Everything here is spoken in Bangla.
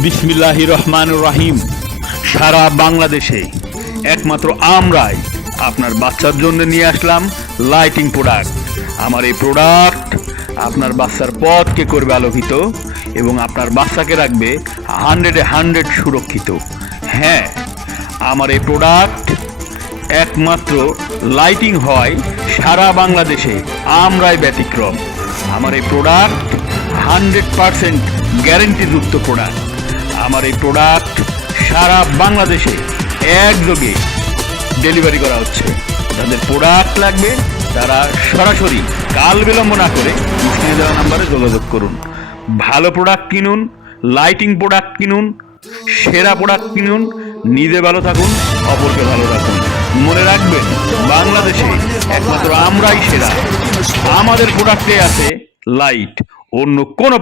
বিসমিল্লাহির রহমানুর রহিম। সারা বাংলাদেশে একমাত্র আমরাই আপনার বাচ্চার জন্য নিয়ে আসলাম লাইটিং প্রোডাক্ট। আমার এই প্রোডাক্ট আপনার বাচ্চার পথকে করবে আলোকিত এবং আপনার বাচ্চাকে রাখবে 100-100 সুরক্ষিত। হ্যাঁ, আমার এই প্রোডাক্ট একমাত্র লাইটিং হয় সারা বাংলাদেশে, আমরাই ব্যতিক্রম। আমার এই প্রোডাক্ট 100% গ্যারেন্টিযুক্ত প্রোডাক্ট। আমার এই প্রোডাক্ট সারা বাংলাদেশে একযোগে ডেলিভারি করা হচ্ছে। যাদের প্রোডাক্ট লাগবে তারা সরাসরি কাল বিলম্ব না করে স্ক্রিনে দেওয়া নাম্বারে যোগাযোগ করুন। ভালো প্রোডাক্ট কিনুন, লাইটিং প্রোডাক্ট কিনুন, সেরা প্রোডাক্ট কিনুন। নিজে ভালো থাকুন, অপরকে ভালো রাখুন। মনে রাখবেন, বাংলাদেশে একমাত্র আমরাই সেরা। আমাদের প্রোডাক্টে আছে লাইট, অন্য কোনো